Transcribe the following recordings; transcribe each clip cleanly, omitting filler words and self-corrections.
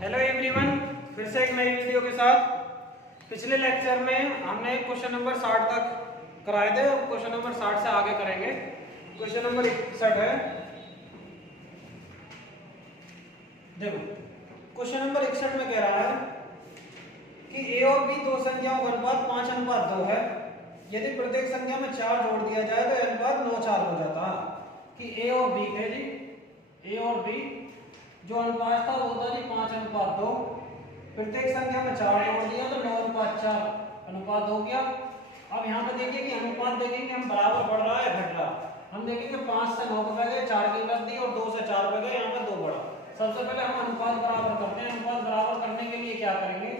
Hello everyone, फिर से एक नई वीडियो के साथ। पिछले लेक्चर में हमने क्वेश्चन नंबर 60 तक कराए थे और क्वेश्चन नंबर 60 से आगे करेंगे। क्वेश्चन नंबर 61 है। देखो क्वेश्चन नंबर 61 में कह रहा है कि ए और बी दो संख्याओं का अनुपात 5:2 है। यदि प्रत्येक संख्या में 4 जोड़ दिया जाए तो अनुपात 9:4 हो जाता है। कि ए और बी थे जी, ए और बी जो अनुपात था वो था जी 5:2। प्रत्येक संख्या में 4 जोड़ दिया तो 9:4 अनुपात हो गया। अब यहाँ पे देखिए कि अनुपात देखेंगे हम बराबर बढ़ रहा है घट रहा। हम देखेंगे 5 से 9 पे गए, 4 की वृद्धि, और 2 से 4 पे गए, यहाँ पे 2 बढ़ा। सबसे पहले हम अनुपात बराबर करते हैं। अनुपात बराबर करने के लिए क्या करेंगे,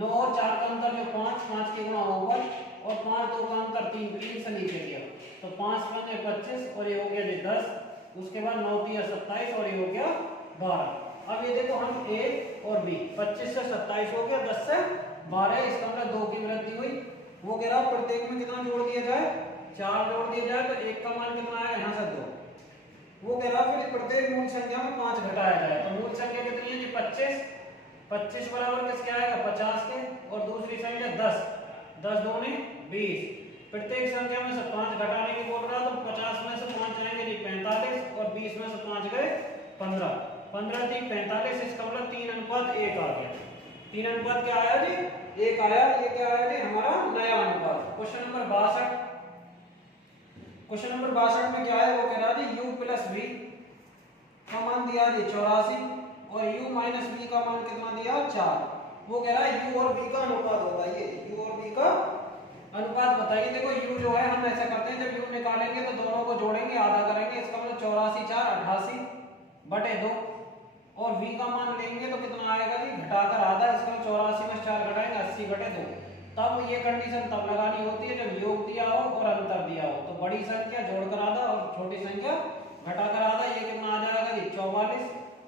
9 और 4 का अंतर जो 5 के गुणा ऊपर और 5 2 का अंतर 3 से नीचे किया तो 5 5 25 और ये हो गया जी 10। उसके बाद 9 3 27 और ये हो गया 12। अब ये देखो हम ए और बी 25 से 27 हो गया, 10 से 12, इसका मतलब 2 की वृद्धि हुई। वो कह रहा प्रत्येक में कितना जोड़ दिया जाए, 4 जोड़ दिया जाए तो 1 का मान कितना आएगा, यहाँ से 2। वो कह रहा फिर प्रत्येक मूल संख्या में 5 घटाया जाए तो मूल संख्या कितनी है जी 25। 25 बराबर किसके आएगा 50 के, और दूसरी संख्या 10, 10 दूनी 20। प्रत्येक संख्या में से 5 घटाने की बोल रहा तो 50 में से 5 जाएंगे जी 45, और 20 में से 5 गए 15, 15 3 45, इसका मतलब 3:1 आ गया। 3:1 क्या आया जी, 1 आया। ये क्या आया जी हमारा नया अनुपात। Question number 62। क्वेश्चन नंबर 62 में क्या है, वो कह रहा जी u प्लस v का मान दिया जी 84 और u माइनस v का मान कितना दिया 4। वो कह रहा है u और v का अनुपात बताइए, u और v का अनुपात बताइए। देखो u जो है हम ऐसा करते हैं, जब u निकालेंगे तो दोनों को जोड़ेंगे, आधा करेंगे, इसका मतलब 84 4 88 बटे 2, और v का मान लेंगे तो कितना आएगा जी घटाकर आधा, इसका 84 में 4 घटाएंगे 80 बटे 2। तब ये कंडीशन तब लगानी होती है जब योग दिया हो और अंतर दिया हो। तो बड़ी संख्या जोड़कर आधा और छोटी संख्या घटाकर आधा। ये कितना आ जाएगा जी 44,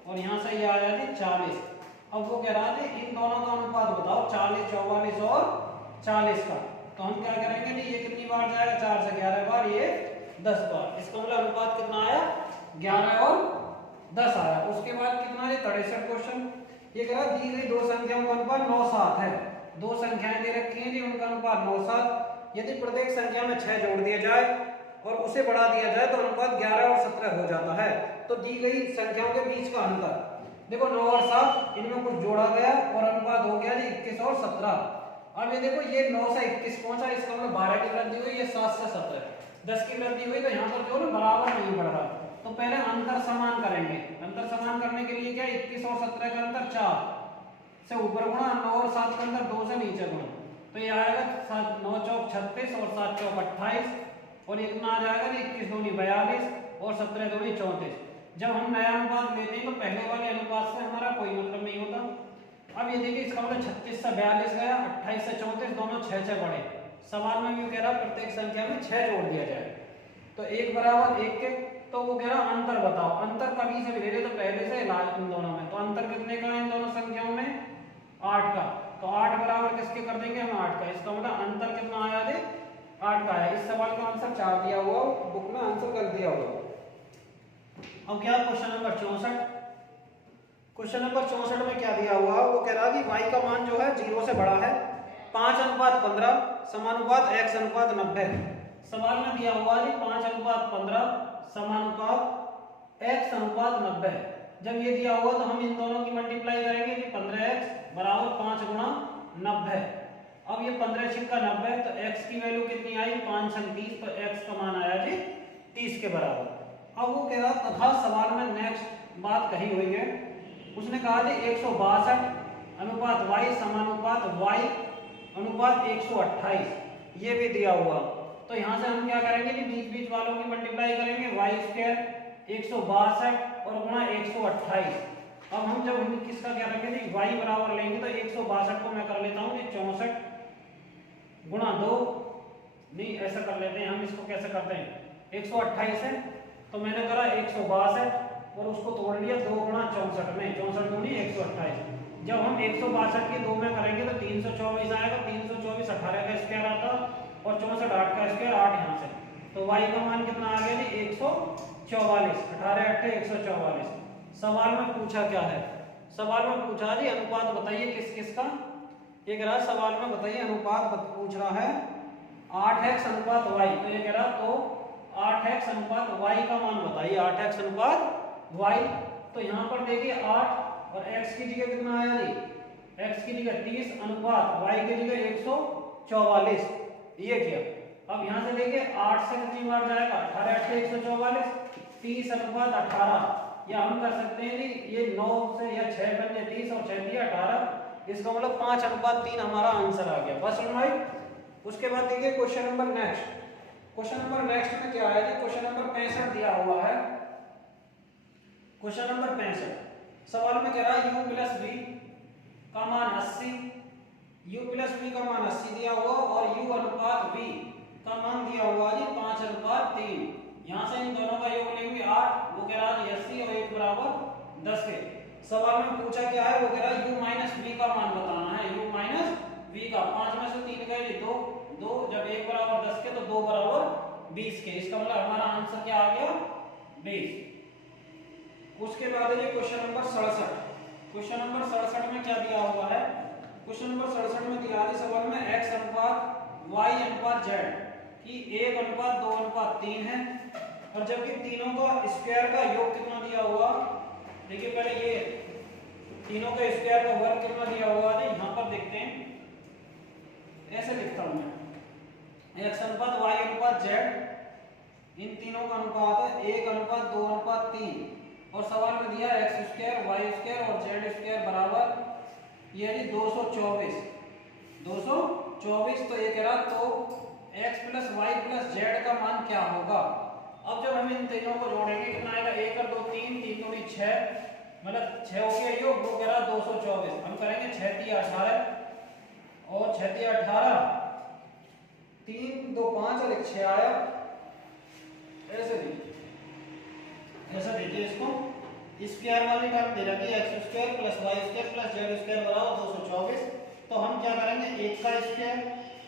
और यहाँ से ये आया जी 40। अब वो कह रहा है इन दोनों का अनुपात बताओ, 40 44 और 40 का। तो हम क्या करेंगे जी, ये कितनी बार जाएगा, 4 से 11 बार, ये 10 बार। इसका मतलब अनुपात कितना आया 11 और 10 आया। उसके बाद कितना है 63 क्वेश्चन। ये कह रहा दी गई दो संख्याओं का अनुपात 9 7 है। दो संख्याएं दे रखी हैं जी, उनका अनुपात 9 7। यदि प्रत्येक संख्या में 6 जोड़ दिया जाए और उसे बढ़ा दिया जाए तो अनुपात 11 और 17 हो जाता है। तो दी गई संख्याओं के बीच का अंतर देखो 9 और 7, इनमें कुछ जोड़ा गया और अनुपात हो गया जी 21 और 17। अब ये देखो ये 9 से 21 पहुंचा, इसका मतलब 12 की वृद्धि हुई, ये 7 से 17 10 की वृद्धि हुई। तो यहाँ पर जो ना बराबर नहीं बढ़ रहा, तो पहले अंतर समान करेंगे। अंतर समान करने के लिए क्या, 21 और 17 का अंतर 4 से ऊपर गुणा, 9 और 7 का अंतर 2 से नीचे गुणा। तो ये आएगा 9 चौक 36 और 7 चौक 28, और ये कितना आ जाएगा जी 21 दूनी 42 और 17 दूनी 34। जब हम नया अनुपात लेते हैं तो पहले वाले अनुपात से हमारा कोई मतलब नहीं होता। अब ये देखिए इसका मतलब 36 से 42 गया, 28 से 34, दोनों 6 6 बढ़े। सवाल में भी कह रहा प्रत्येक संख्या में 6 जोड़ दिया जाए तो 1 बराबर 1 के। तो वो कह रहा अंतर बताओ, अंतर कभी से भी ले ले तो पहले से लास्ट इन दोनों में। तो अंतर कितने का है इन दोनों संख्याओं में 8 का। तो 8 बराबर किसके कर देंगे हम 8 का। इसका मतलब अंतर कितना आया जी 8 का है। इस सवाल का आंसर 4 दिया हुआ, बुक में आंसर कर दिया हुआ। अब क्या क्वेश्चन नंबर 64। क्वेश्चन नंबर 64 में क्या दिया हुआ, वो कह रहा कि y का मान जो है 0 से बड़ा है, 5:15 समानुपात x:90। सवाल में दिया हुआ जी 5:15 समानुपात x:90। जब ये दिया हुआ तो हम इन दोनों की मल्टीप्लाई करेंगे कि 15x बराबर 5 गुणा 90। अब ये 15 छिक्का 90, तो x की वैल्यू कितनी आई 5 छंग 30, तो x का मान आया जी 30 के बराबर। अब वो कह रहा तथा सवाल में नेक्स्ट बात कही हुई है, उसने कहा जी 162 अनुपात y समानुपात y अनुपात 128, ये भी दिया हुआ। तो यहाँ से हम क्या करेंगे कि बीच बीच वालों की मल्टीप्लाई करेंगे, y² 162 और गुणा 128। अब हम जब हम किसका क्या रखेंगे जी y बराबर लेंगे तो 162 को मैं कर लेता हूँ जी 64 गुणा 2, नहीं ऐसा कर लेते हैं हम, इसको कैसे करते हैं 128 है तो मैंने करा 162 और उसको तोड़ लिया 2 गुणा 64 में, 64 दूनी 128। जब हम 162 के 2 में करेंगे तो 324 आएगा, 324 18 का स्क्वायर आता और 64 8 का स्क्वायर 8 यहाँ से। तो y का मान कितना आ गया जी 144, 18 8 144। सवाल में पूछा क्या है, सवाल में पूछा जी अनुपात बताइए किस किस का। ये कह रहा है सवाल में बताइए अनुपात पूछ रहा है 8x अनुपात y। तो ये कह रहा तो 8x अनुपात y का मान बताइए, 8x अनुपात y। तो यहाँ पर देखिए 8 और x की जगह कितना आया जी, x की जगह 30 अनुपात y की जगह 144, ये किया। अब यहाँ से देखिए 8 से कितनी बार जाएगा, 18 8 से 144, 30 अनुपात 18, या हम कर सकते हैं जी ये 9 से या 6 बन जाए 30 और 6 दिया 18, इसका मतलब 5 अनुपात 3 हमारा आंसर आ गया। बस भाई। उसके बाद देखिए question number next, question number next में क्या है जी, क्वेश्चन नंबर 65 दिया हुआ है। क्वेश्चन नंबर 65 सवाल में कह रहा है u प्लस v का मान 80, u प्लस v का मान 80 दिया हुआ और u अनुपात v का मान दिया हुआ जी 5 अनुपात 3। यहाँ से इन दोनों का योग लेंगे 8, वो कह रहा है 80 और 1 बराबर 10 के। सवाल में पूछा क्या है, वो कह रहा है u माइनस v का मान बताना है, u माइनस v का। 5 में से 3 गए 2, 2 जब 1 बराबर 10 के तो 2 बराबर 20 के। इसका मतलब हमारा आंसर क्या आ गया 20। उसके बाद है क्वेश्चन नंबर 67। क्वेश्चन नंबर 67 में क्या दिया हुआ है, क्वेश्चन नंबर 67 में दिया है सवाल में x अनुपात y अनुपात z की 1 अनुपात 2 अनुपात 3 है, और जबकि तीनों का स्क्वायर का योग कितना दिया हुआ। देखिए पहले ये तीनों का स्क्वायर का वर्ग कितना दिया हुआ है, यहाँ पर देखते हैं, ऐसे लिखता हूं मैं x अनुपात y अनुपात z, इन तीनों का अनुपात है 1 अनुपात 2 अनुपात 3, और सवाल में दिया x स्क्वायर y स्क्वायर और z स्क्वायर बराबर ये है 224। तो ये कह रहा तो x plus Y plus Z का मान क्या होगा। अब जब हम इन तीनों को जोड़ेंगे कितना आएगा, 1 और 2 3, 3 दूनी 6, मतलब 6 हो गया योग, वो कह रहा 224। हम करेंगे 6 3 18 और 6 3 18, 3 2 5 और 1 6 आया। ऐसे देखिए इसको स्क्वायर वाली टर्म दे रखी है x square plus y square plus z square बराबर 224। तो हम क्या करेंगे 1 का स्क्वायर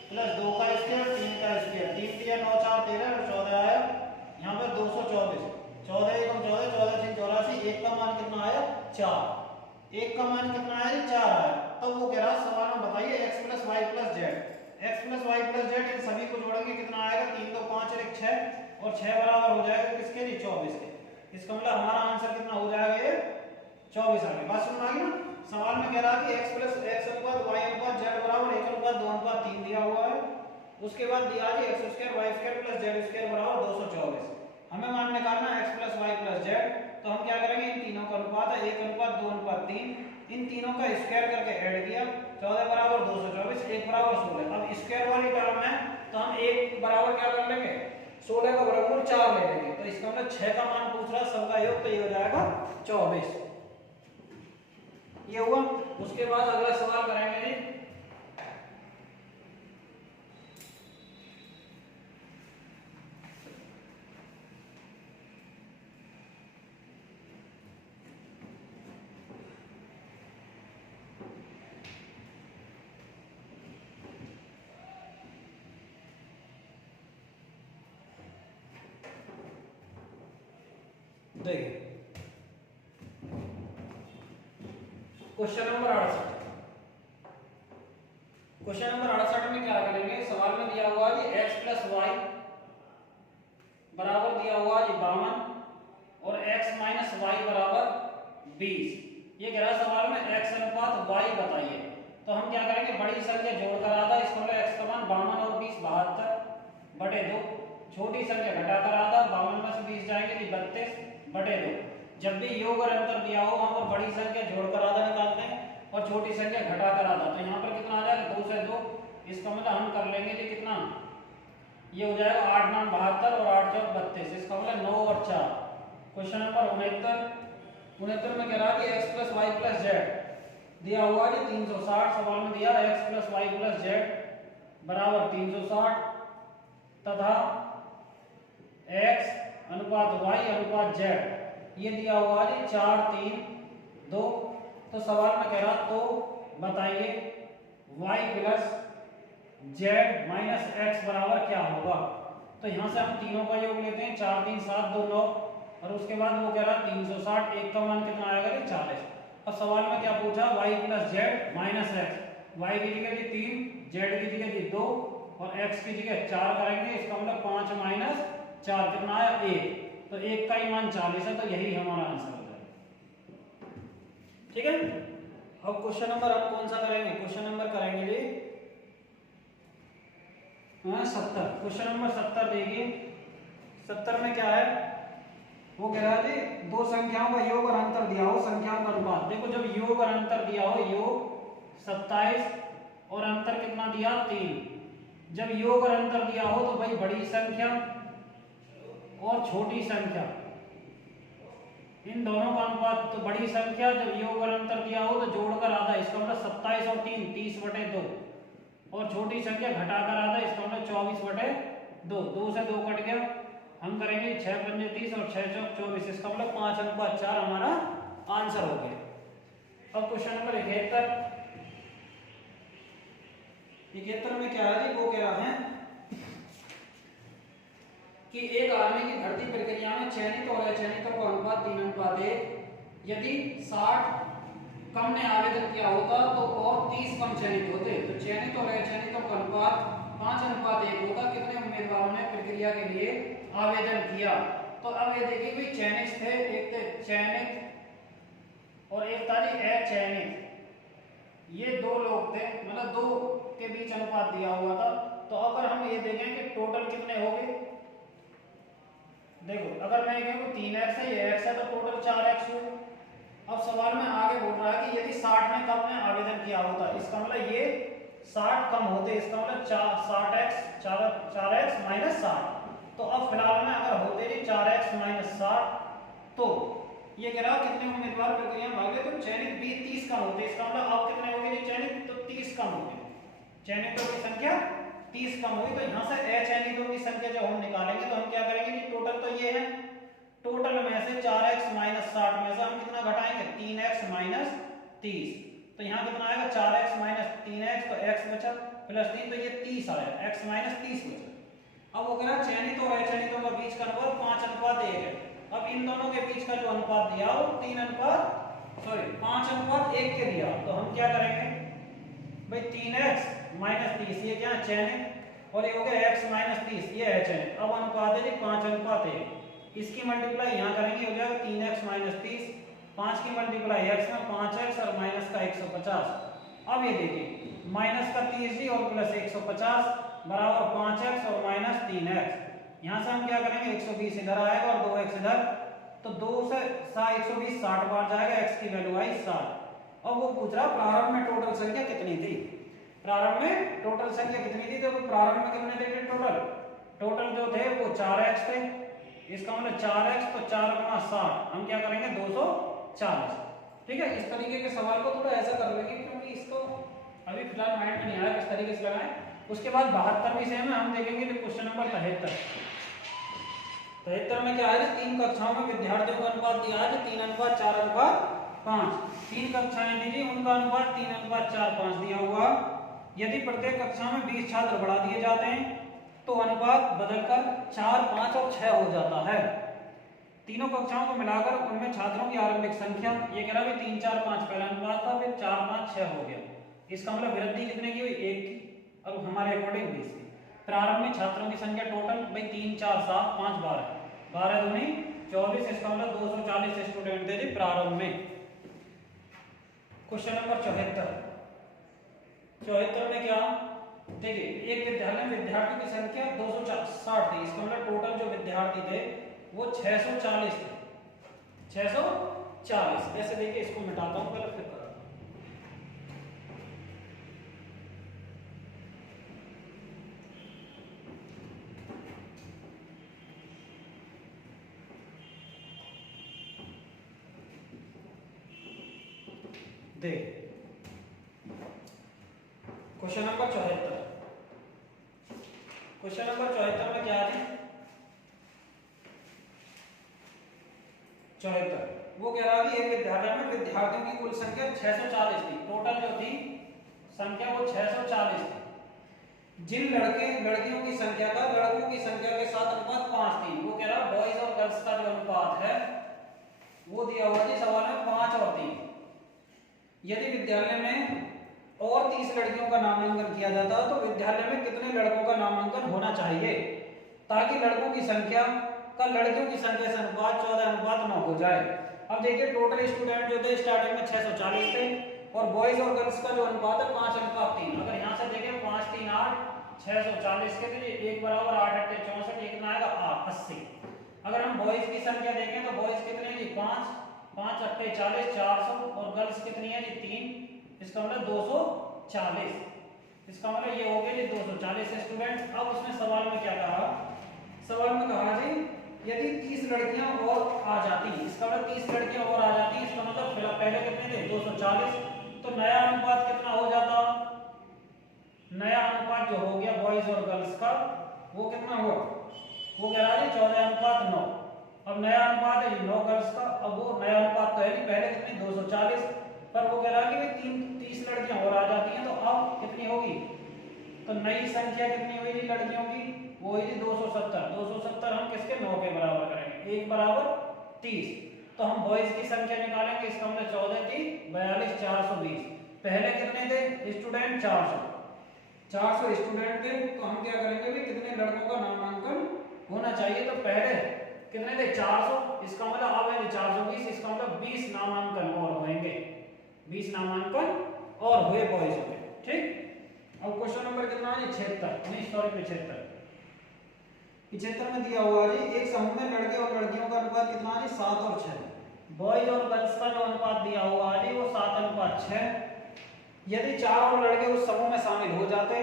प्लस 2 का स्क्वायर 3 का स्क्वायर, 3 3 9 4 13 और 14 आया। यहाँ पर 224, 14 1 14 14 3 84, 1 का मान कितना आया 4, 1 का मान कितना आया 4 आया। तब वो कह रहा सवाल में बताइए x plus Y plus z, x plus Y plus z इन सभी को जोड़ेंगे कितना आएगा, 3 2 5 और 1 6, और 6 बराबर हो जाएगा किसके लिए 24 के। इसका मतलब हमारा आंसर कितना हो जाएगा ये 24 आ गया। बात समझ आ गई ना। सवाल में कह रहा है कि x प्लस x अनुपात y अनुपात z बराबर 1 अनुपात 2 अनुपात 3 दिया हुआ है। उसके बाद दिया है x square y square plus z square बराबर 224। हमें मान निकालना है x plus y plus z। तो हम क्या करेंगे, इन तीनों का अनुपात है 1 अनुपात 2 अनुपात 3, इन तीनों का स्क्वायर करके ऐड किया, 14 बराबर 224, 1 बराबर 16। अब स्क्वायर वाली टर्म है तो हम 1 बराबर क्या कर लेंगे 16 का वर्गमूल 4 ले लेंगे। तो इसका मतलब 6 का मान पूछ रहा है, सबका योग तो ये हो जाएगा 24। ये हुआ। उसके बाद अगला सवाल करेंगे जी देखिए क्वेश्चन नंबर 68। क्वेश्चन नंबर 68 में क्या करेंगे, सवाल में दिया हुआ है x प्लस वाई बराबर दिया हुआ है 52 और x माइनस वाई बराबर 20। ये कह रहा है सवाल में x अनुपात y बताइए। तो हम क्या करेंगे, बड़ी संख्या जोड़कर आधा, इसका मतलब x का मान 52 और 20 72 बटे 2, छोटी संख्या घटाकर आधा, 52 में से 20 जाएंगे 32 बटे 2। जब भी योग और अंतर दिया हो वहां पर बड़ी संख्या जोड़कर आधा निकालते हैं और छोटी संख्या घटाकर आधा। तो यहाँ पर कितना आ जाएगा 2 से 2, इसका मतलब हम कर लेंगे जी कितना, ये हो जाएगा 8 9 72 और 8 4 32, इसका मतलब 9 और 4। क्वेश्चन नंबर 69 में कह रहा है कि x plus Y plus Z दिया हुआ है 360। सवाल में दिया x plus Y plus Z बराबर 360 तथा x अनुपात y अनुपात z ये दिया हुआ है 4 3 2। तो सवाल में कह रहा तो बताइए y plus z minus x बराबर क्या होगा। तो यहाँ से हम तीनों का योग लेते हैं, 4 3 7 2 9, और उसके बाद वो कह रहा 360, एक का मान कितना आएगा 40। अब सवाल में क्या पूछा, y plus Z minus X, Y की जगह जी 3, जेड की जगह जी 2 और x की जगह 4 करेंगे। इसका मतलब 5 माइनस 4 कितना आया 1, तो 1 का ही मान 40 है, तो यही हमारा आंसर हो जाएगा। ठीक है, अब क्वेश्चन नंबर हम कौन सा करेंगे, क्वेश्चन नंबर करेंगे जी 70। क्वेश्चन नंबर 70 देखिए, 70 में क्या है, वो कह रहा है जी दो संख्याओं का योग और अंतर दिया हो, संख्याओं का अनुपात। देखो जब योग और अंतर दिया हो, योग 27 और अंतर कितना दिया 3, जब योग और अंतर दिया हो तो भाई बड़ी संख्या और छोटी संख्या इन दोनों का अनुपात, तो बड़ी संख्या जब योग और अंतर दिया हो तो जोड़कर आधा, इसका मतलब 27 और 3 30/2, और छोटी संख्या घटाकर आधा, इसका मतलब 24/2, 2 से 2 कट गया, हम करेंगे 6 पंजे 30 और 6 चौक 24, इसका मतलब 5:4 हमारा आंसर हो गया। अब क्वेश्चन नंबर 71 में क्या है जी, वो कह रहा है कि एक आदमी की भर्ती प्रक्रिया में चयनित और अचयनितों का अनुपात 3:1, यदि 60 कम ने आवेदन किया होता तो और 30 कम चयनित होते, तो चयनित और अचयनितों का अनुपात 5:1 होता। कितने उम्मीदवारों ने प्रक्रिया के लिए आवेदन किया, तो अब ये देखिए भाई चयनित थे, एक थे चयनित और एक था जी अचयनित, ये दो लोग थे, मतलब दो के बीच अनुपात दिया हुआ था। तो अगर हम ये देखें कि टोटल कितने हो गए, देखो अगर मैं कहूँ 3x है, ये x है, तो टोटल 4x हुए। अब सवाल में आगे बोल रहा है कि यदि 60 में कम ने आवेदन किया होता, इसका मतलब ये 60 कम होते, इसका मतलब 4x माइनस 60। तो अब फिलहाल में अगर होते जी 4x माइनस 60, तो ये कह रहा कितने उम्मीदवार प्रक्रिया में भाग गए, तो चयनित भी 30 कम होते, इसका मतलब अब कितने हो गए चयनित, तो 30 कम हो गए, चयनितों की संख्या 30 कम हुई। तो यहाँ से अचयनितों की संख्या जब हम निकालेंगे तो हम क्या करेंगे कि टोटल तो ये है, टोटल में से 4x माइनस 60 में से हम कितना घटाएंगे 3x माइनस 30, तो यहाँ कितना आएगा 4x माइनस 3x, तो x बचा प्लस 3, तो ये 30 आया, x माइनस 30 बचा। अब वो कह रहा चयनित और अचयनितों का बीच का अनुपात 5:1 है। अब इन दोनों के बीच का जो अनुपात दिया वो 5:1 के दिया, तो हम क्या करेंगे भाई 3x माइनस 30, ये क्या चयनित, और ये हो गया x माइनस 30, ये है चयनित। अब अनुपात है जी 5:1, इसकी मल्टीप्लाई यहाँ करेंगे, हो जाएगा 3x माइनस 30, 5 की मल्टीप्लाई x में 5x और माइनस का 150। अब ये देखिए माइनस का 30 और प्लस 150 बराबर 5x और माइनस 3x, यहाँ से हम क्या करेंगे 120 इधर आएगा और 2x इधर, तो 2 से 120 60 बार जाएगा, x की वैल्यू आई 60। अब वो पूछ रहा प्रारंभ में टोटल संख्या कितनी थी, प्रारंभ में टोटल संख्या कितनी थी, तो प्रारंभ में कितने थे टोटल जो थे वो 4x थे, इसका मतलब 4x, तो 4 गुना 60, हम क्या करेंगे 240। ठीक है, इस तरीके के सवाल को थोड़ा ऐसा कर लेंगे क्योंकि इसको अभी फिलहाल माइंड में नहीं आया किस तरीके से लगाएं। उसके बाद 72वीं सेम में हम देखेंगे क्वेश्चन नंबर 73 में क्या है, 3 कक्षाओं में विद्यार्थियों का अनुपात दिया है 3:4:5, 3 कक्षाएं दी गई, उनका अनुपात 3:4:5 दिया हुआ। यदि प्रत्येक कक्षा में 20 छात्र बढ़ा दिए जाते हैं तो अनुपात बदलकर 4, 5 और 6 हो जाता है। तीनों कक्षाओं को मिलाकर उनमें छात्रों की आरंभिक संख्या, ये कह रहा है 3, 4, 5 पहला अनुपात था, फिर 4, 5, 6 हो गया, इसका मतलब वृद्धि कितने की हुई 1 की, और हमारे अकॉर्डिंग 20 की। प्रारंभ में छात्रों की संख्या टोटल भाई 3, 4, 7, 5, 12, 12 दूनी 24, इसका मतलब 240 स्टूडेंट थे जी प्रारंभ में। क्वेश्चन नंबर 74 में क्या, देखिए एक विद्यालय में विद्यार्थियों की संख्या 260 थी, इसका मतलब टोटल जो विद्यार्थी थे वो 640 थे, 640। ऐसे देखिए इसको मिटाता हूं पहले फिर कराता हूं। देख क्वेश्चन नंबर 74, क्वेश्चन नंबर 74 में क्या है 74, वो कह रहा है एक विद्यालय में विद्यार्थियों की कुल संख्या 640 थी, टोटल जो थी संख्या वो 640 थी। जिन लड़कियों की संख्या का लड़कों की संख्या के साथ अनुपात 5 थी, वो कह रहा है बॉयज और गर्ल्स का जो अनुपात है वो दिया हुआ जी सवाल में 5 और 3, यदि विद्यालय में और 30 लड़कियों का नामांकन किया जाता तो विद्यालय में कितने लड़कों का नामांकन होना चाहिए, ताकि लड़कों की संख्या का लड़कियों की संख्या से अनुपात 14:9 हो जाए। अब देखिए टोटल स्टूडेंट जो थे स्टार्टिंग में 640 थे और बॉयज और गर्ल्स का जो अनुपात है 5:3। अगर यहाँ से देखें 5 3 8 640 के तो 1 बराबर 8 8 64, ये कितना आएगा 80। अगर हम बॉयज की संख्या देखें तो बॉयज कितने हैं जी 5 5 8 40 400 और गर्ल्स कितनी है जी 3, इसका मतलब 240। इसका मतलब ये हो गया जी 240 स्टूडेंट। अब उसने सवाल में क्या कहा, सवाल में कहा जी यदि 30 लड़कियां और आ जाती, इसका मतलब 30 लड़कियां और आ जाती, इसका मतलब पहले कितने थे 240, तो नया अनुपात कितना हो जाता, नया अनुपात जो हो गया बॉयज और गर्ल्स का वो कितना हुआ, वो कह रहा है 14:9। अब नया अनुपात है 9 गर्ल्स का, अब वो नया अनुपात तो है नहीं, पहले कितनी 240, पर वो कह रहा है कि 30 लड़कियां और आ जाती हैं तो अब कितनी होगी, तो नई संख्या कितनी हुई थी लड़कियों की, वो हुई थी 270। 270 हम किसके 9 के बराबर करेंगे, 1 बराबर 30। तो हम बॉयज की संख्या निकालेंगे, इसका मतलब 14 थी 42 420। पहले कितने थे स्टूडेंट 400 स्टूडेंट थे, तो हम क्या करेंगे भी कितने लड़कों का नामांकन होना चाहिए, तो पहले कितने थे 400, इसका मतलब अब है 420, इसका मतलब 20 नामांकन और होंगे, 20 नामांकन और हुए बॉयज में। ठीक, अब क्वेश्चन नंबर कितना है 75 में दिया हुआ जी एक समूह में लड़के और लड़कियों का अनुपात कितना है 7 और 6। बॉयज और गर्ल्स का जो अनुपात दिया हुआ है वो 7:6। यदि 4 और लड़के उस समूह में शामिल हो जाते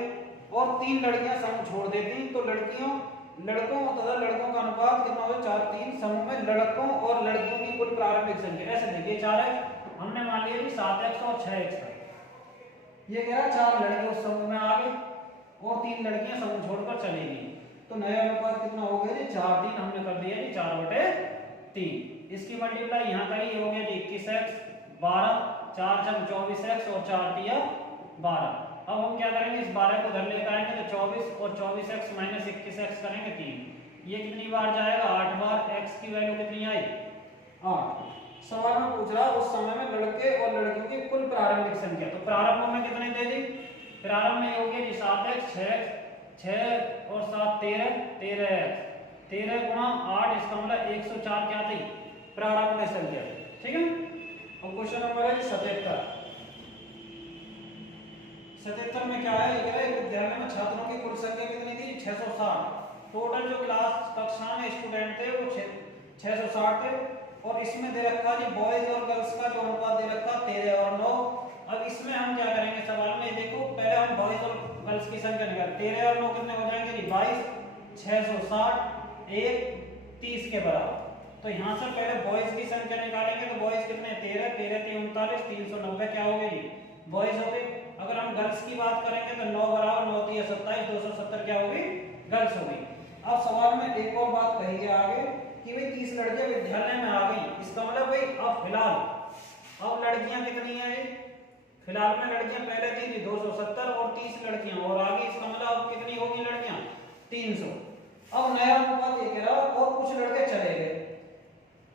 और 3 लड़कियां समूह छोड़ देती तो लड़कों तथा लड़कों का अनुपात कितना हो 4 3 समूह में लड़कों और लड़कियों की कुल प्रारंभिक संख्या। ऐसे देखिए 4x हमने मान लिया जी 7x और 6x था, ये कह रहा 4 लड़के उस समूह में आ गए और 3 लड़कियां समूह छोड़कर चली गई, तो नया अनुपात कितना हो गया जी 4 3 हमने कर दिया जी 4/3। इसकी मल्टीप्लाई यहाँ का ही हो गया जी 21x 12 4 6 24x और 4 तिया 12। अब हम क्या करेंगे इस 12 को घर लेकर आएंगे तो 24 और 24x माइनस 21x करेंगे 3, ये कितनी बार जाएगा 8 बार, x की वैल्यू कितनी आई 8। सवाल में पूछ रहा उस समय में लड़के और लड़कियों की कुल प्रारंभिक संख्या, तो प्रारंभ में कितने थे जी, प्रारंभ में हो गया जी 7x 6 और 7 13x 13 गुणा 8, इसका मतलब 104 क्या थी प्रारंभ में संख्या। ठीक है, अब क्वेश्चन नंबर है 77 में क्या है, ये कह रहा है विद्यालय में छात्रों की कुल संख्या कितनी थी 660। टोटल जो क्लास कक्षा में स्टूडेंट थे वो 660 थे और इसमें दे रखा जी बॉयज और गर्ल्स का जो अनुपात दे रखा 13 और 9। अब इसमें हम क्या करेंगे सवाल में देखो, पहले हम बॉयज और गर्ल्स की संख्या निकाल, 13 और 9 कितने हो जाएंगे जी 22 660 1 30 के बराबर। तो यहाँ से पहले बॉयज की संख्या निकालेंगे तो बॉयज कितने 13 13 3 39 390 क्या हो गए जी बॉयज हो गए। अगर हम गर्ल्स की बात करेंगे तो 9 बराबर 9 3 27 270 क्या होगी गर्ल्स हो गई। अब सवाल में एक और बात कही है आगे कि भाई 30 लड़कियां विद्यालय में आ गई, इसका मतलब भाई अब फिलहाल अब लड़कियां कितनी है, फिलहाल में लड़कियां पहले थी 270 और 30 लड़कियां और आ गई, इसका मतलब अब कितनी होगी लड़कियां 300। अब नया अनुपात ये कह रहा और कुछ लड़के चले गए,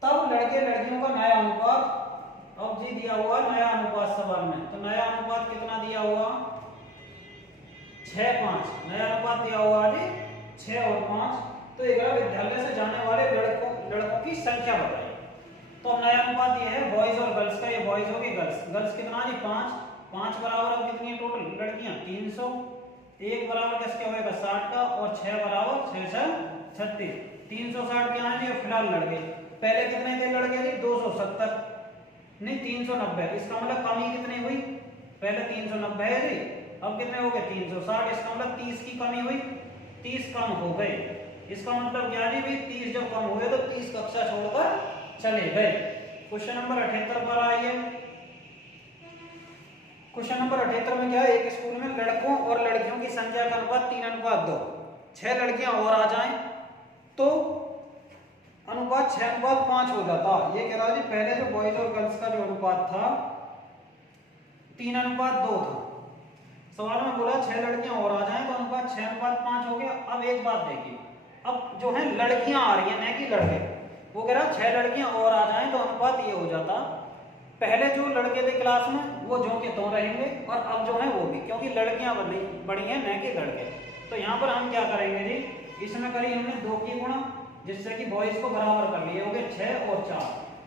तब लड़के लड़कियों का नया अनुपात अब जी दिया हुआ नया अनुपात सवाल में, तो नया अनुपात कितना दिया हुआ 6 5, नया अनुपात दिया हुआ जी 6 और 5। तो एक विद्यालय से जाने वाले लड़कों की संख्या बताइए, तो अब नया अनुपात ये है बॉयज और गर्ल्स का, ये बॉयज होगी गर्ल्स कितना जी 5 बराबर अब कितनी टोटल लड़कियां 300, 1 बराबर किसके होएगा 60 का और 6 बराबर 6 36 360 क्या है जी फिलहाल लड़के। पहले कितने थे लड़के जी 270 नहीं 390, इसका मतलब कमी कितनी हुई, पहले 390 है जी अब कितने हो गए 360, इसका मतलब 30 की कमी हुई, 30 कम हो गए। इसका मतलब क्या जी भाई 30 जब कम हुए तो 30 कक्षा छोड़कर चले गए। क्वेश्चन नंबर 78 पर आइए। क्वेश्चन नंबर 78 में क्या है, एक स्कूल में लड़कों और लड़कियों की संख्या का अनुपात 3:2, 6 लड़कियां और आ जाएं तो अनुपात 6:5 हो जाता। ये कह रहा जी पहले जो बॉयज और गर्ल्स का जो अनुपात था 3:2 था, सवाल में बोला 6 लड़कियां और आ जाएं तो अनुपात 6:5 हो गया। अब एक बात देखिए, अब जो है लड़कियां आ रही है न कि लड़के, वो कह रहा 6 लड़कियां और आ जाएं तो अनुपात ये हो जाता पहले जो लड़के थे क्लास में वो जो के तो रहेंगे और अब जो है वो भी, क्योंकि लड़कियां बड़ी हैं न कि लड़के। तो यहाँ पर हम क्या करेंगे जी, इसमें करी हमने 2 की गुणा, जिससे कि बॉयज को बराबर कर लिए, हो गए 6 और 4।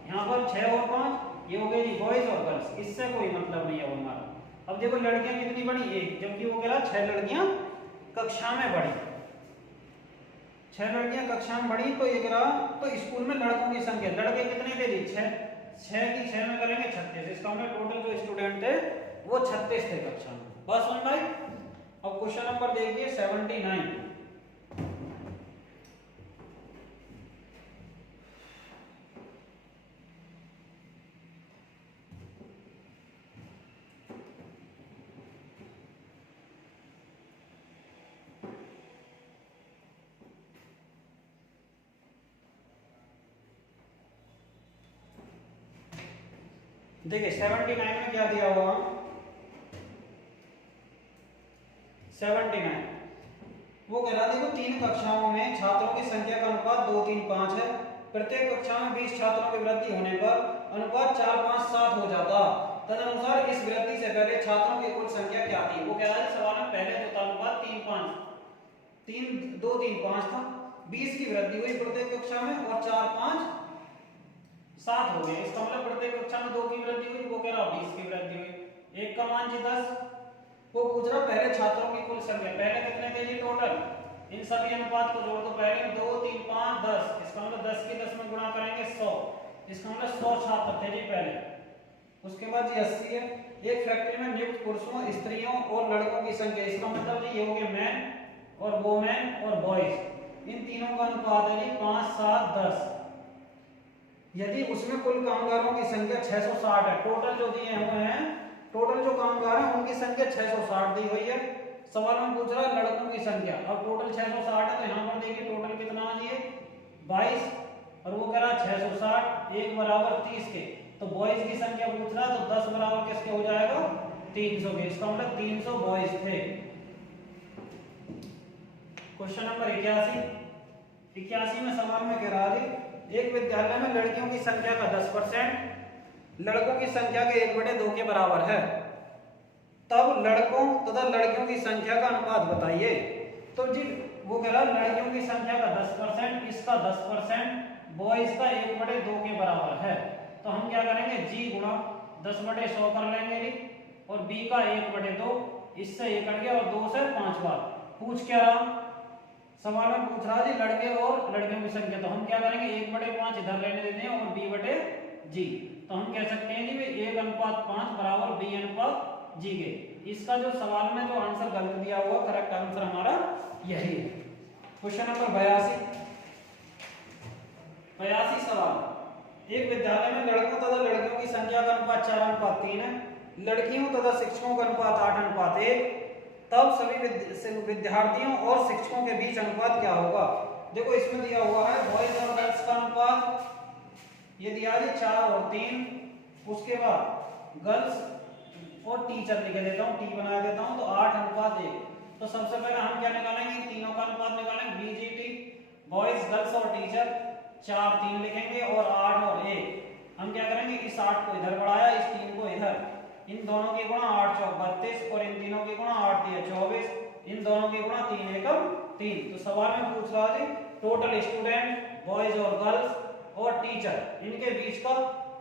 यहाँ पर 6 और 5 ये हो गए जी बॉयज और गर्ल्स, इससे कोई मतलब नहीं है हमारा। अब देखो लड़कियां कितनी बड़ी, 1, जबकि वो कह रहा 6 लड़कियां कक्षा में बढ़ी, 6 लड़कियां कक्षा में बढ़ी। तो ये कह रहा तो स्कूल में लड़कों की संख्या, लड़के कितने थे जी 6, 6 की 6 में करेंगे 36, इसका मतलब टोटल जो स्टूडेंट थे वो 36 थे कक्षा में। बस वन भाई। अब क्वेश्चन नंबर देखिए 79। देखिए 79 में क्या दिया हुआ, 79 वो कह रहा देखो 3 कक्षाओं में छात्रों की संख्या का अनुपात 2 3 5 है। प्रत्येक कक्षा में 20 छात्रों की वृद्धि होने पर अनुपात 4 5 7 हो जाता। तदनुसार इस वृद्धि से पहले छात्रों की कुल संख्या क्या थी। वो कह रहा है सवाल में पहले जो था अनुपात 3 5 3 2 3 5 था, 20 की वृद्धि हुई प्रत्येक कक्षा में और 4 5 7 हो गए। इसका मतलब प्रत्येक कक्षा में 2 की वृद्धि हुई, वो कह रहा 20 की वृद्धि हुई। एक का मान जी 10। वो पूछ रहा पहले छात्रों की कुल संख्या, पहले कितने थे जी टोटल, इन सभी अनुपात को जोड़ दो, पहले 2 3 5 10, इसका मतलब 10 की 10 में गुणा करेंगे 100, इसका मतलब 100 छात्र थे जी पहले। उसके बाद जी 80 है। एक फैक्ट्री में नियुक्त पुरुषों स्त्रियों और लड़कों की संख्या, इसका मतलब जी ये हो गए मैन और वोमेन और बॉयज, इन तीनों का अनुपात है जी 5 7 10। यदि उसमें कुल कामगारों की संख्या 660 है, टोटल जो दिए हुए हैं, टोटल जो कामगार हैं उनकी संख्या 660 दी हुई है। सवाल में पूछ रहा है लड़कों की संख्या, अब टोटल 660 है तो यहाँ पर देखिए टोटल कितना आ जाए 22 और वो कह रहा है 660 1 बराबर 30 के, तो बॉयज की संख्या पूछ रहा है तो 10 बराबर किसके हो जाएगा 300 के, इसका मतलब 300 बॉयज थे। क्वेश्चन नंबर 81 में सवाल में कह रहा है एक विद्यालय में लड़कियों की संख्या का 10% लड़कों की संख्या के 1/2 के बराबर है, तब लड़कों तथा लड़कियों की संख्या का अनुपात बताइए। तो जी वो कह रहा है लड़कियों की संख्या का 10%, इसका 10%, बॉयज का 1/2 के बराबर है। तो हम क्या करेंगे जी गुणा 10/100 कर लेंगे जी, और बी का 1/2, इससे ये कट गया और 2 से 5 बार। पूछ क्या रहा, सवाल में पूछ रहा जी लड़के और लड़कियों की संख्या, तो हम क्या करेंगे 1/5 इधर रहने देते हैं और b/g, तो हम कह सकते हैं जी 1:5 बराबर b/g के। इसका जो सवाल में जो आंसर गलत दिया हुआ, करेक्ट आंसर हमारा यही है। क्वेश्चन नंबर 82 सवाल, एक विद्यालय में लड़कों तथा लड़कियों की संख्या का अनुपात 4:3 है, लड़कियों तथा शिक्षकों का अनुपात 8:1, तब सभी विद्यार्थियों और शिक्षकों के बीच अनुपात क्या होगा। देखो इसमें दिया हुआ है बॉयज और गर्ल्स का अनुपात, ये दिया है 4 और 3, उसके बाद गर्ल्स और टीचर लिख देता हूँ, टी बना देता हूँ, तो 8:1। तो सबसे पहले हम क्या निकालेंगे, तीनों का अनुपात निकालेंगे, बीजीटी बॉयज गर्ल्स और टीचर, 4 3 लिखेंगे और 8 और 1। हम क्या करेंगे इस 8 को इधर बढ़ाया, इस 3 को इधर, इन दोनों की गुणा 8 चौक 32 और इन तीनों की गुणा 8 3 24, इन दोनों की गुणा 3 एकम 3। तो सवाल में पूछ रहा है टोटल स्टूडेंट बॉयज और गर्ल्स और टीचर इनके बीच का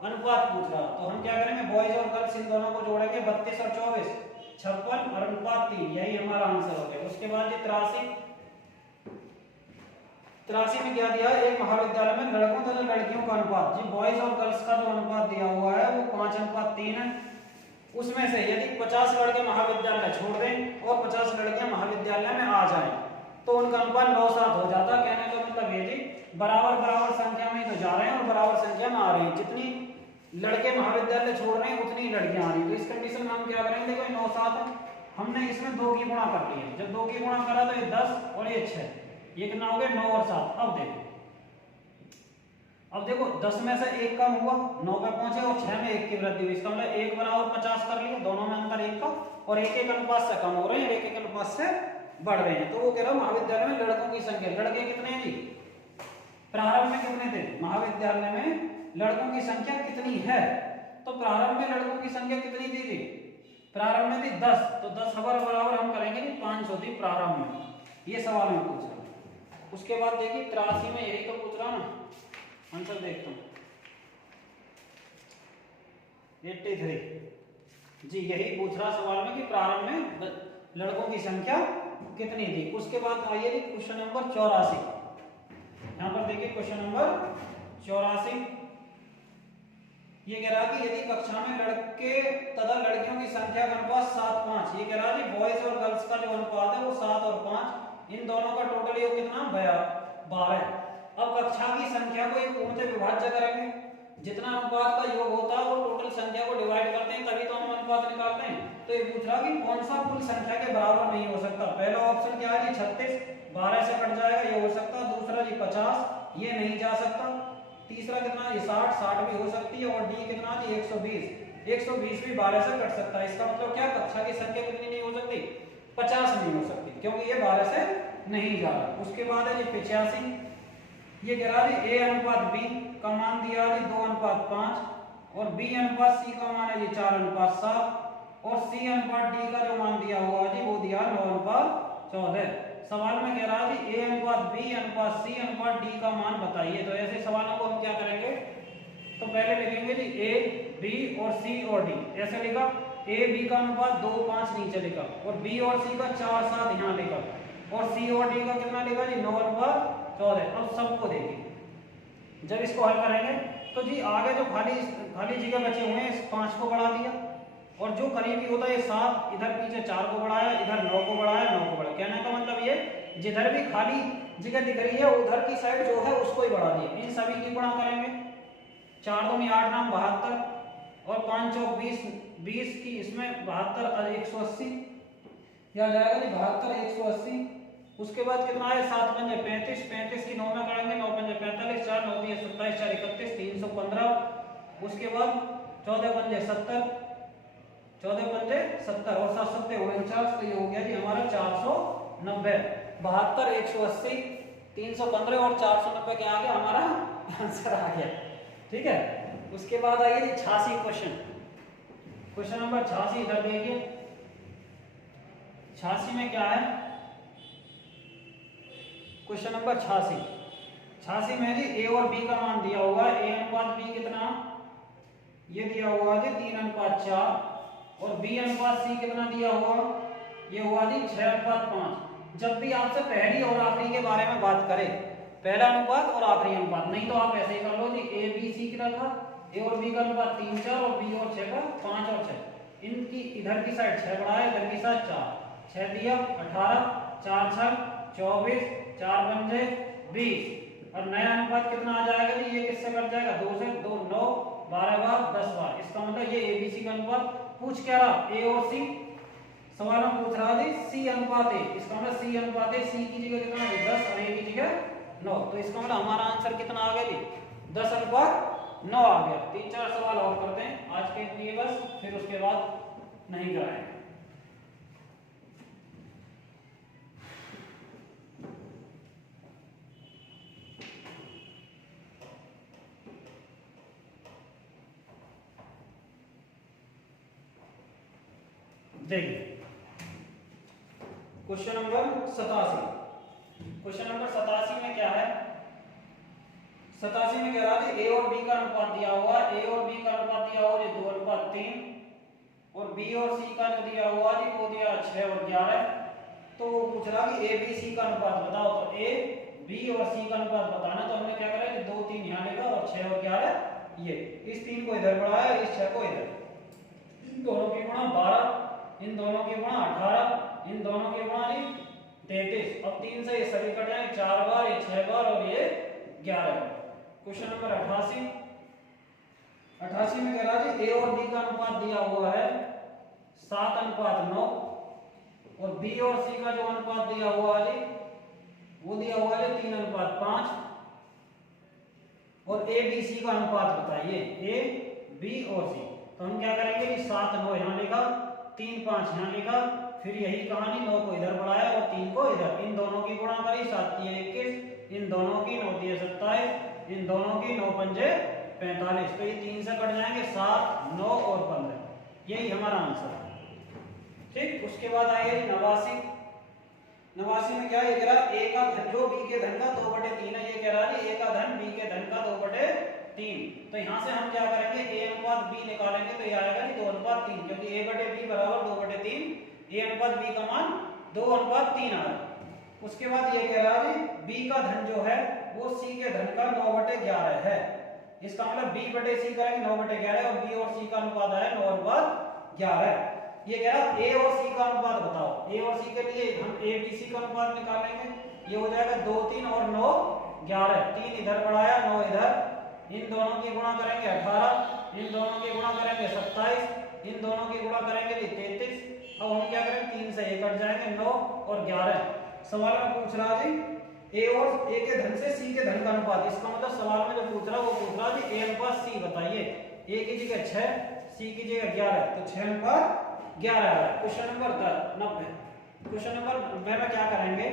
अनुपात पूछ रहा। तो हम क्या करेंगे बॉयज और गर्ल्स इन दोनों को जोड़ेंगे, 32 और 24 56 और अनुपात 3, यही हमारा आंसर हो गया। उसके बाद 83 में क्या दिया, एक महाविद्यालय में लड़कों तथा लड़कियों का अनुपात, जी बॉयज और गर्ल्स का जो अनुपात दिया हुआ है वो 5:3 है। उसमें से यदि 50 लड़के महाविद्यालय छोड़ दें और 50 लड़कियां महाविद्यालय में आ जाएं तो उनका अनुपात 9:7 हो जाता। कहने का मतलब ये जी बराबर बराबर संख्या में तो जा रहे हैं और बराबर संख्या में आ रही है, जितनी लड़के महाविद्यालय छोड़ रहे हैं उतनी लड़कियां आ रही है। तो इस कंडीशन में हम क्या करेंगे, देखो 9:7 हमने इसमें 2 की गुणा कर ली है, जब 2 की गुणा करा तो ये 10 और ये 6, ये कितना हो गया 9 और 7। अब देखो 10 में से 1 कम हुआ, 9 पे पहुंचे और 6 में 1 की वृद्धि हुई, इसका मतलब 1 बराबर 50 कर लिया, दोनों में अंतर 1 का, और 1 अनुपात से कम हो रहे हैं, 1 अनुपात से बढ़ रहे हैं। तो वो कह रहा है महाविद्यालय में लड़कों की संख्या, लड़के कितने हैं जी, प्रारंभ में कितने थे महाविद्यालय में, लड़कों की संख्या कितनी है, तो प्रारंभ में लड़कों की संख्या कितनी थी जी? प्रारंभ में थी 10, तो 10 बराबर हम करेंगे जी 500 थी प्रारंभ में। ये सवाल में पूछ रहा। उसके बाद देखिए 83 में यही तो पूछ रहा ना, आंसर देखता हूँ 83 जी, यही पूछ रहा सवाल में कि प्रारंभ में लड़कों की संख्या कितनी थी। उसके बाद आइए जी क्वेश्चन नंबर 84। यहाँ पर देखिए क्वेश्चन नंबर 84 ये कह रहा कि यदि कक्षा में लड़के तथा लड़कियों की संख्या का अनुपात 7:5, ये कह रहा है बॉयज और गर्ल्स का जो अनुपात है वो 7 और 5, इन दोनों का टोटल योग कितना 12। अब कक्षा की संख्या को एक पूर्ण से विभाज्य करेंगे, जितना अनुपात का योग होता है वो टोटल संख्या को डिवाइड करते हैं तभी तो हम अनुपात निकालते हैं। तो ये पूछ रहा कि कौन सा कुल संख्या के बराबर नहीं हो सकता। पहला ऑप्शन क्या है जी 36, 12 से कट जाएगा ये हो सकता। दूसरा जी 50, ये नहीं जा सकता। तीसरा कितना जी 60, 60 भी हो सकती है। और डी कितना जी 120, 120 भी 12 से कट सकता है। इसका मतलब क्या कक्षा की संख्या कितनी नहीं हो सकती 50 नहीं हो सकती, क्योंकि ये 12 से नहीं जा रहा। उसके बाद है जी 85, ये कह रहा है ए अनुपात बी का मान दिया है 2:5 और बी अनुपात सी का मान है जी 4:7 और सी अनुपात डी का जो मान दिया हुआ है जी वो दिया 9:14। सवाल में कह रहा है जी ए अनुपात बी अनुपात सी अनुपात डी का मान बताइए। तो ऐसे सवालों को हम क्या करेंगे, तो पहले लिखेंगे जी ए बी और सी और डी, ऐसे लिखा। ए बी का अनुपात 2:5 नीचे लिखा और बी और सी का 4:7 यहाँ लिखा और सी और डी का कितना लिखा जी 9:14। अब सबको देखिए जब इसको हल करेंगे तो जी आगे जो खाली जगह बचे हुए हैं इस 5 को बढ़ा दिया और जो करीबी होता है ये 7, इधर पीछे 4 को बढ़ाया, इधर 9 को बढ़ाया, 9 को बढ़ाया। कहने का मतलब ये जिधर भी खाली जगह दिख रही है उधर की साइड जो है उसको ही बढ़ा दिया। इन सभी की गुणा करेंगे, 4 दूनी 8 9 72 और 5 चौक 20 की इसमें 72 और 180 या जाएगा जी 72 180। उसके बाद कितना है 7 पंजे 35, 35 की 9 में करेंगे, 9 पंजे 45, 4 9 दिए 27, 4 31 315। उसके बाद 14 पंजे 70, 14 पंजे 70 और 7 7 49, तो ये हो गया जी हमारा 490। 72 180 315 और 490 के आगे हमारा आंसर आ गया। ठीक है। उसके बाद आइए जी 86 क्वेश्चन नंबर 86 इधर देखिए। 86 में क्या है, क्वेश्चन नंबर 86 में जी ए और बी का मान दिया होगा। ए अनुपात बी कितना, ये दिया हुआ जी 3:4 और बी अनुपात सी कितना दिया हुआ, ये हुआ जी 6:5। जब भी आपसे पहली और आखिरी के बारे में बात करें, पहला अनुपात और आखिरी अनुपात, नहीं तो आप ऐसे ही कर लो जी ए बी सी कितना था, ए और बी का अनुपात 3 4 और बी और 6 का 5 और 6। इनकी इधर की साइड 6 बढ़ाया, इधर की साइड 4, 6 दिया 18, 4 6 24, 4 पंजे 20 और नया अनुपात कितना आ जाएगा जी, ये किससे कट जाएगा 2 से, 2 9 12 बार 10 बार। इसका मतलब ये एबीसी का अनुपात पूछ क्या रहा, ए और सी। सवाल में पूछ रहा है सी अनुपात ए, इसका मतलब सी अनुपात ए, सी की जगह कितना है 10 और ए की जगह 9। तो इसका मतलब हमारा आंसर कितना आ गया जी 10:9 आ गया। 3 4 सवाल और करते हैं आज के लिए बस, फिर उसके बाद नहीं कराएंगे। देखिए क्वेश्चन नंबर 87। क्वेश्चन नंबर 87 में क्या है, 87 में कह रहा है ए और बी का अनुपात दिया हुआ है। ए और बी का अनुपात दिया हुआ है 2:3 और बी और सी का जो दिया हुआ है वो दिया 6 और 11। तो वो पूछ रहा कि ए बी सी का अनुपात बताओ। तो ए बी और सी का अनुपात बताना, तो हमने क्या करा कि 2 3 यहाँ लिखा और 6 और 11 ये, इस 3 को इधर बढ़ाया, इस 6 को इधर, इन दोनों की गुणा 12, इन दोनों की गुणा 18, इन दोनों की गुणा 33। अब 3 से ये सभी कट जाएंगे, 4 बार, ये 6 बार और ये 11 बार। क्वेश्चन नंबर 88 में कह रहा है ए और बी का अनुपात दिया हुआ है 7:9 और बी और सी का जो अनुपात दिया हुआ है वो दिया हुआ है 3:5 और ए बी सी का अनुपात बताइए, ए बी और सी। तो हम क्या करेंगे कि 7 9 यहाँ लिखा, 3 5 यहाँ लिखा, फिर यही कहानी 9 को इधर बढ़ाया और 3 को इधर, इन दोनों की गुणा करी, 7 3 21, इन दोनों की 9 3 27, इन दोनों की 9 पंजे 45। तो ये 3 से कट जाएंगे 7, 9 और 15, यही हमारा आंसर है। ठीक, उसके बाद आइए 89। 89 में क्या ये कह रहा है, a का धन जो b के धन का 2/3 है, ये कह रहा है a का धन b के धन का 2/3। तो यहाँ से हम क्या करेंगे, a अनुपात b निकालेंगे तो ये आएगा कि 2/3, क्योंकि a/b बराबर 2/3, a अनुपात b का मान 2/3 आ रहा है। उसके बाद ये कह रहा है b का धन जो है वो c के धन का 9/11 है। इसका मतलब b/c करेंगे 9/11 और b और c का अनुपात है 9/11। ये कह रहा है a और c का अनुपात बताओ। a और c के लिए हम a b c का अनुपात निकालेंगे, ये हो जाएगा 2, 3 और 9, 11। 3 इधर बढ़ाया, 9 इधर, इन दोनों की गुणा करेंगे 18, इन दोनों की गुणा करेंगे 27, इन दोनों की गुणा करेंगे 33। अब हम क्या करेंगे, 3 से 1 कट जाएंगे, 9 और 11। सवाल में पूछ रहा जी a और a के धन से c के धन का अनुपात। इसका मतलब सवाल में जो पूछ रहा वो पूछ रहा जी a अनुपात c बताइए। a की जगह 6, c की जगह 11, तो 6 अनुपात 11 आ रहा है। Question number 90। क्वेश्चन नंबर में क्या करेंगे,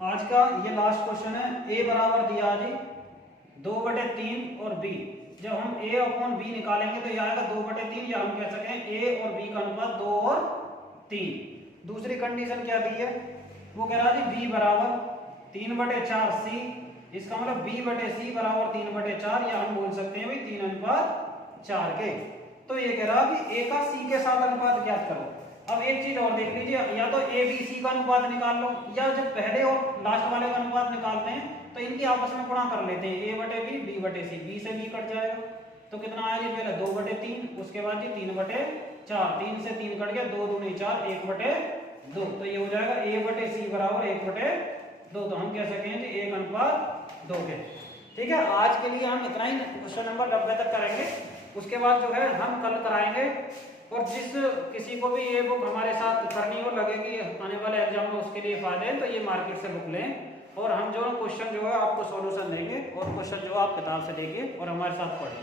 आज का ये लास्ट क्वेश्चन है। a बराबर दिया जी 2/3 और b। जब हम a अपॉन b निकालेंगे तो ये आएगा 2/3, या हम कह सकते हैं a और b का अनुपात 2 और 3। दूसरी कंडीशन क्या दी है, वो कह रहा जी b बराबर 3/4 c। इसका मतलब b/c बराबर 3/4, या हम बोल सकते हैं भाई 3:4 के। तो ये कह रहा कि a का c के साथ अनुपात ज्ञात करो। अब एक चीज और देख लीजिए, या तो a b c का अनुपात निकाल लो, या जब पहले और लास्ट वाले का अनुपात निकालते हैं तो इनकी आपस में गुणा कर लेते हैं, a/b b/c, b से b कट जाएगा तो कितना आया जी, पहले 2/3, उसके बाद जी 3/4, 3 से 3 कट गया, 2 दूनी 4, 1/2। तो ये हो जाएगा a/c बराबर 1/2। तो हम कह सकते हैं जी 1:2 के। ठीक है, आज के लिए हम इतना ही क्वेश्चन नंबर 90 तक करेंगे। उसके बाद जो है हम कल कराएंगे। और जिस किसी को भी ये बुक हमारे साथ करनी हो, लगेगी आने वाले एग्जाम में उसके लिए फायदे हैं, तो ये मार्केट से बुक लें। और हम जो क्वेश्चन जो है आपको सॉल्यूशन देंगे, और क्वेश्चन जो आप किताब से देखिए और हमारे साथ पढ़ें।